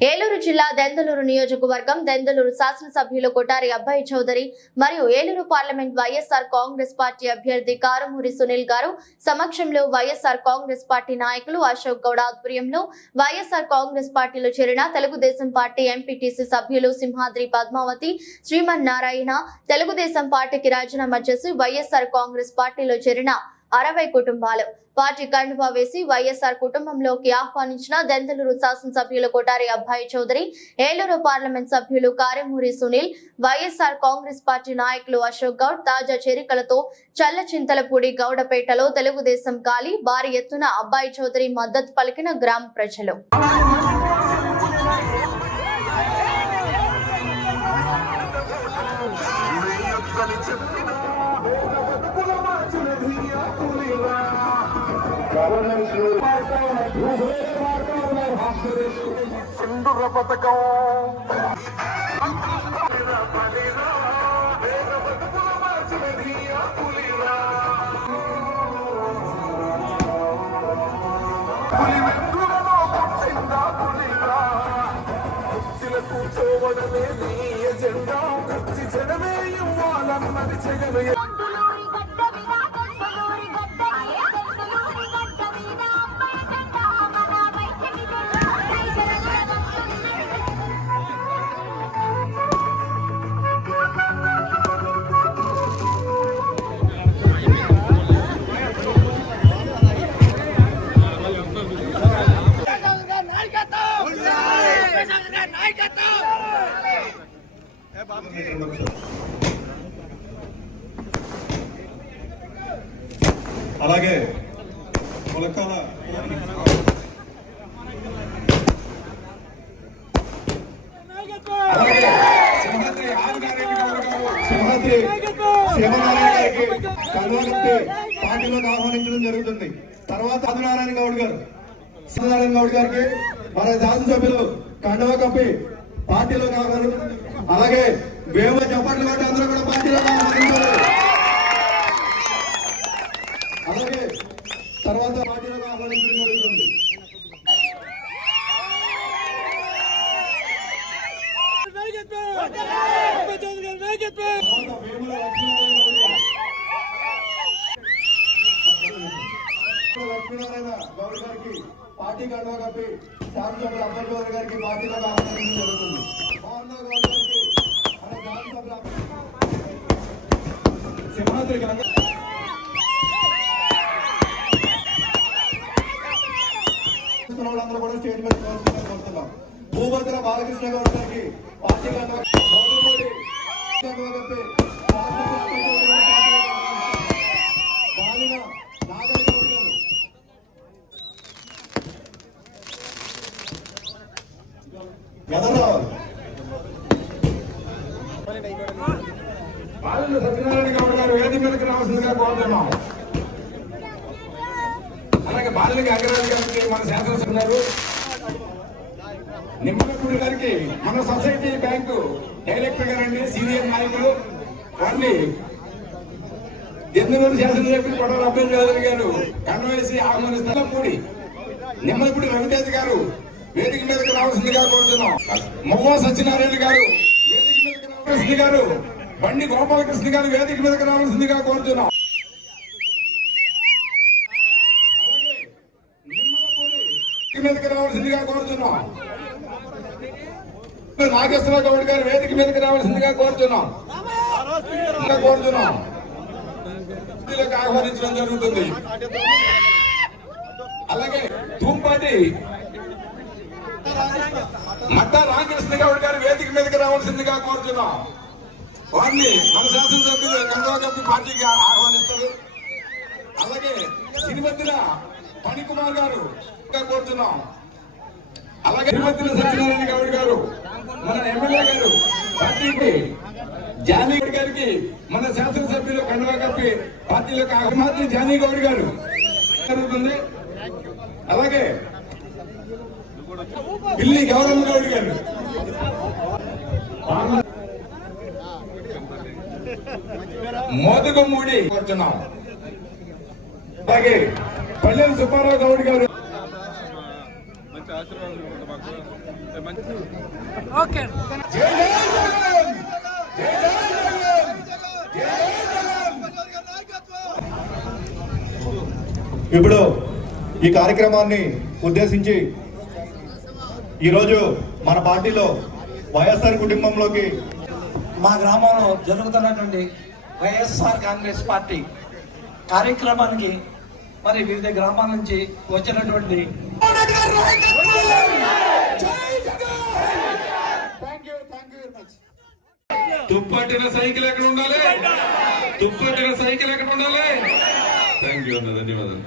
ఏలూరు జిల్లా దెందలూరు నియోజకవర్గం దెందలూరు శాసనసభ్యులు కొటారి అబ్బాయి చౌదరి మరియు Eluru parliament YSR Congress party అభ్యర్థి కారుమూరి సునీల్ గారు సమక్షంలో వైఎస్ఆర్ కాంగ్రెస్ పార్టీ నాయకులు అశోక్ గౌడ ఆధ్వర్యంలో వైఎస్ఆర్ కాంగ్రెస్ పార్టీలో చేరిన తెలుగుదేశం పార్టీ ఎంపీటీసీ సభ్యులు సింహాద్రి పద్మావతి శ్రీమన్ నారాయణ తెలుగుదేశం పార్టీకి రాజీనామా చేసి వైఎస్ఆర్ కాంగ్రెస్ పార్టీలో చేరిన అరవై కుటుంబాలు. పార్టీ కండువా వేసి వైఎస్ఆర్ కుటుంబంలోకి ఆహ్వానించిన దెంతలూరు శాసనసభ్యులు కొటారి అబ్బాయి చౌదరి ఏలూరు పార్లమెంట్ సభ్యులు Karumuri Sunil YSR Congress party నాయకులు అశోక్ గౌడ్ తాజా చేరికలతో చల్లచింతలపూడి గౌడపేటలో తెలుగుదేశం గాలి భారీ ఎత్తున అబ్బాయి చౌదరి మద్దతు పలికిన గ్రామ ప్రజలు. సింధుర పథకం పులి కూర్చోవడమే నీ ఎజెండా కుర్చీ ఇవ్వాలన్నది జగమే అలాగే సింహాద్రి సింహాద్రి శివనారాయణ గారికి కర్ణాటక పార్టీలోకి ఆహ్వానించడం జరుగుతుంది. తర్వాత ఆదినారాయణ గౌడ్ గారు సత్యనారాయణ గౌడ్ గారికి మన శాసనసభ్యులు కండవ కప్పి పార్టీలోకి ఆహ్వానించడం అలాగే వేమ చప్పట్లు కొట్టి అందరూ కూడా పార్టీలోకి అలాగే తర్వాత పార్టీలో ఆహ్వానించడం జరుగుతుంది. లక్ష్మీనారాయణ గౌడ్ గారికి పార్టీ కండువా కప్పి శాంతి అబ్బాయి గారికి పార్టీలో ఆహ్వానించడం జరుగుతుంది మోహన్ రావు గౌడ్ గారికి మన శాసనసభ్యులు సింహాద్రి గంగ. వాళ్ళందరూ కూడా స్టేజ్ మీద కోరుతున్నాం భూభద్ర బాలకృష్ణ గౌడ్ గారికి పార్టీ కండువా మోదుమూడి కండువా కప్పి శాసనసభ్యులు బాలిన నాగయ్య గౌడ్ గారు గదరావు బాలిన సత్యనారాయణ గౌడ్ గారు వేదిక మీదకి రావాల్సిందిగా కోరుతున్నాం. అలాగే బాలిన అగ్రరాజు గారికి మన శాసనసభ్యులు నిమ్మలపూడి గారికి మన సొసైటీ బ్యాంకు డైరెక్టర్ గారండి సీనియర్ నాయకులు వారిని ఎందుకు శాసనసభ్యులు కొడ అబ్దుల్ చౌదరి గారు కన్వేసి ఆహ్వానిస్తున్నపూడి నిమ్మలపూడి రవితేజ గారు వేదిక మీదకి రావాల్సిందిగా కోరుతున్నాం. మొవ్వ సత్యనారాయణ గారు కృష్ణ గారు బండి గోపాలకృష్ణ గారు వేదిక మీదకి రావాల్సిందిగా కోరుతున్నాం. మీదకి రావాల్సిందిగా కోరుతున్నాం. నాగేశ్వర గౌడ్ గారు వేదిక మీదకి రావాల్సిందిగా కోరుతున్నాం. కోరుతున్నాం. ఆహ్వానించడం జరుగుతుంది. అలాగే తూంపాటి మట్టా రామకృష్ణ గౌడ్ గారు వేదిక మీదకి రావాల్సిందిగా కోరుతున్నాం. వారిని మన శాసనసభ్యులు కందవకప్పి పార్టీకి ఆహ్వానిస్తారు. అలాగే సిరిమద్దిన పణికుమార్ గారు ఇంకా కోరుతున్నాం. అలాగే తిరుమతిన సత్యనారాయణ గౌడ్ గారు మన ఎమ్మెల్యే గారు పార్టీకి జానీ గౌడ్ గారికి మన శాసనసభ్యులు కండువా కప్పి పార్టీలకు అహ్మాద్రి జానీ గౌడ్ గారు. జరుగుతుంది. అలాగే పిల్లి గౌరమ్మ గౌడ్ గారు మోదకమూడి కూర్చున్నాం అలాగే పల్లెల సుబ్బారావు గౌడ్ గారు. ఓకే. ఇప్పుడు ఈ కార్యక్రమాన్ని ఉద్దేశించి ఈరోజు మన పార్టీలో వైఎస్ఆర్ కుటుంబంలోకి మా గ్రామంలో జరుగుతున్నటువంటి వైఎస్ఆర్ కాంగ్రెస్ పార్టీ కార్యక్రమానికి మరి వివిధ గ్రామాల నుంచి వచ్చినటువంటి తుప్పట్టిన సైకిల్ ఎక్కడ ఉండాలి? తుప్పట్టిన సైకిల్ ఎక్కడ ఉండాలి? థ్యాంక్ యూ అన్న ధన్యవాదాలు.